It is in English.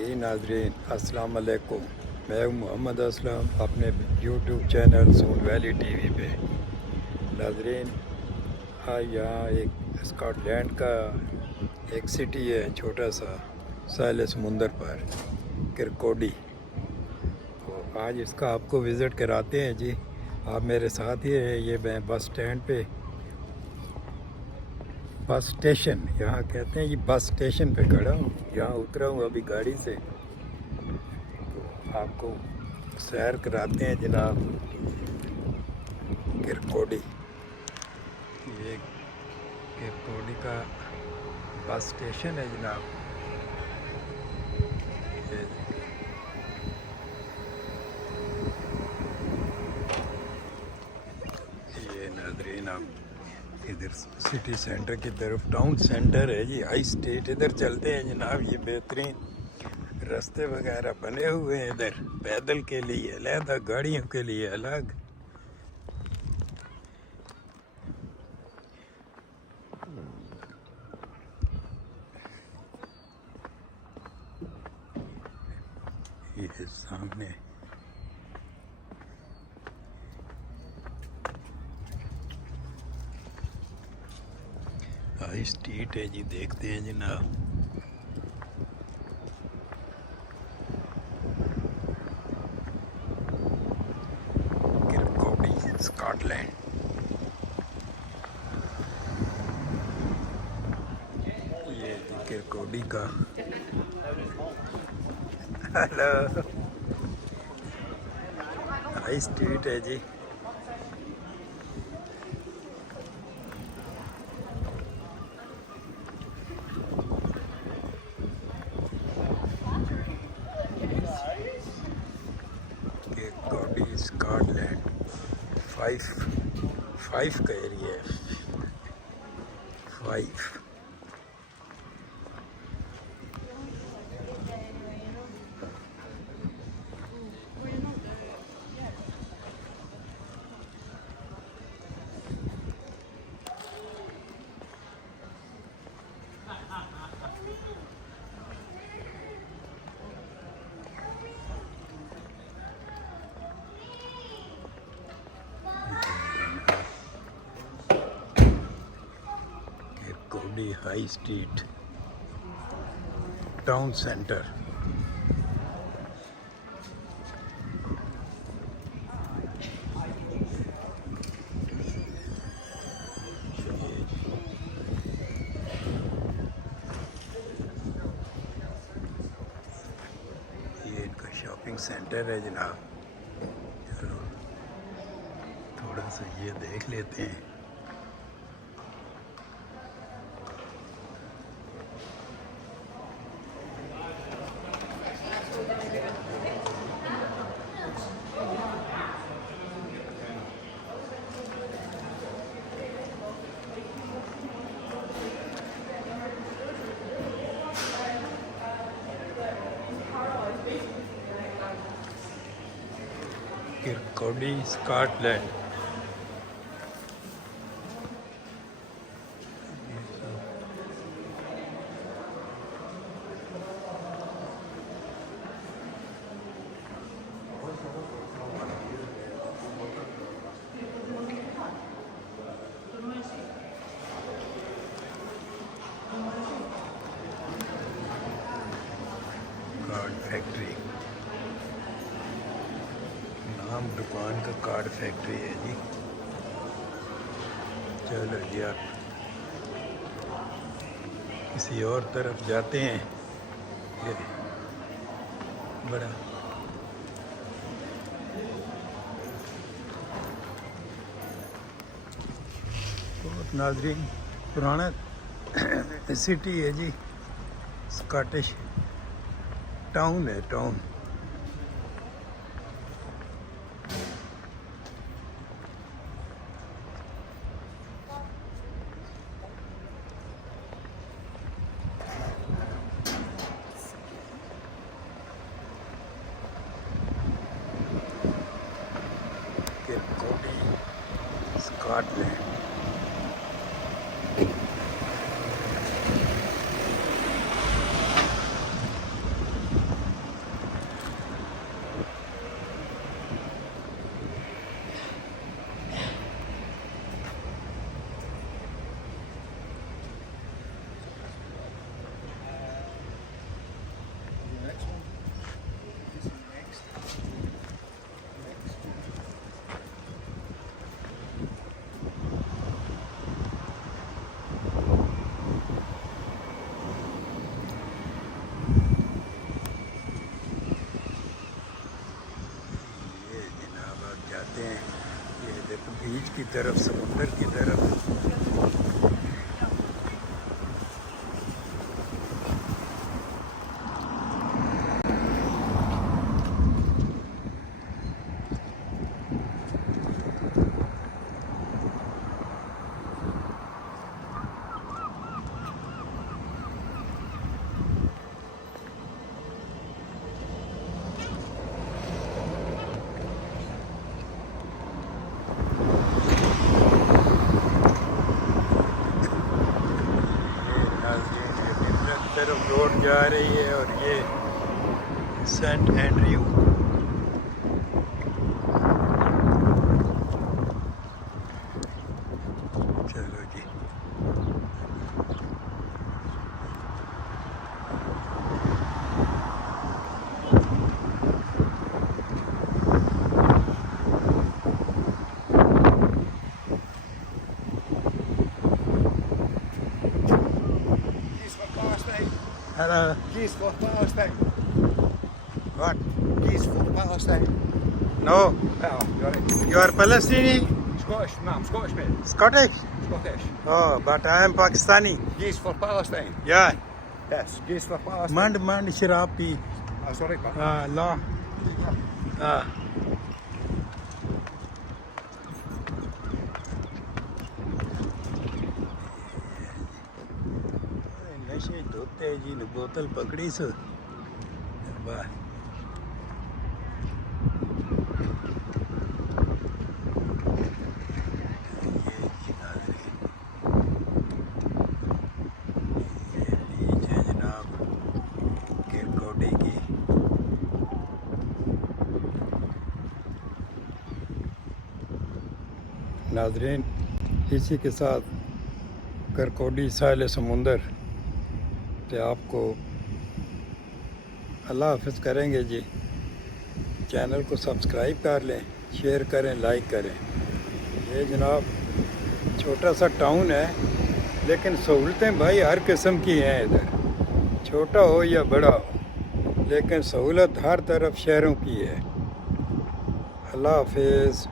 जी नाजरीन अस्सलाम वालेकुम। मैं हूं मोहम्मद असलम अपने यूट्यूब चैनल सून वैली टीवी पे। नाजरीन यहाँ एक स्कॉटलैंड का एक सिटी है, छोटा सा साहिल समुंदर पर, किरकोडी। तो आज इसका आपको विज़िट कराते हैं जी। आप मेरे साथ ही हैं। ये मैं बस स्टैंड पे, बस स्टेशन यहाँ कहते हैं जी, बस स्टेशन पे खड़ा हूँ। यहाँ उतरा हूँ अभी गाड़ी से, तो आपको सैर कराते हैं जनाब किरकोडी। ये किरकोडी का बस स्टेशन है जनाब। ये नाजरीन आप इधर सिटी सेंटर की तरफ, टाउन सेंटर है जी, हाई स्ट्रीट, इधर चलते हैं जनाब। ये बेहतरीन रास्ते वगैरह बने हुए हैं इधर, पैदल के लिए अलग, गाड़ियों के लिए अलग। ये सामने हाई स्ट्रीट है जी, देखते हैं जनाब। किरकोडी स्कॉटलैंड। ये किरकोडी का हेलो हाई स्ट्रीट है जी। किरकोडी स्कॉटलैंड 5 का एरिया है। 5 किरकोडी हाई स्ट्रीट टाउन सेंटर। ये इनका शॉपिंग सेंटर है जनाब। चलो थोड़ा सा ये देख लेते हैं। किरकोडी स्कॉटलैंड। कार्ड फैक्ट्री, नाम दुकान का कार्ड फैक्ट्री है जी। चलो जी आप किसी और तरफ जाते हैं। ये बड़ा बहुत नाजरीन पुराना सिटी है जी, स्कॉटिश टाउन है, टाउन। किरकोडी स्कॉटलैंड। की तरफ, समुंदर की तरफ। तरफ रोड जा रही है और ये सेंट एंड्रयू। चलो जी, hello. Geese for Palestine. What? Geese for Palestine. No, Oh, you're right. you are Palestinian, Scottish, no, I'm Scottish, mate. Scottish. Scottish. Oh, but I am Pakistani. Geese for Palestine. Yeah. Yes, geese for Palestine. Mand शराब P. That's all right, man. ला। हाँ। नशे धोते जी ने बोतल पकड़ी सो। वाह। नाजरीन, इसी के साथ करकोडी साहिल समुंदर पे आपको अल्लाह हाफ़िज़ करेंगे जी। चैनल को सब्सक्राइब कर लें, शेयर करें, लाइक करें। ये जनाब छोटा सा टाउन है, लेकिन सहूलतें भाई हर किस्म की हैं इधर, छोटा हो या बड़ा हो, लेकिन सहूलत हर तरफ शहरों की है। अल्लाह हाफ़िज़।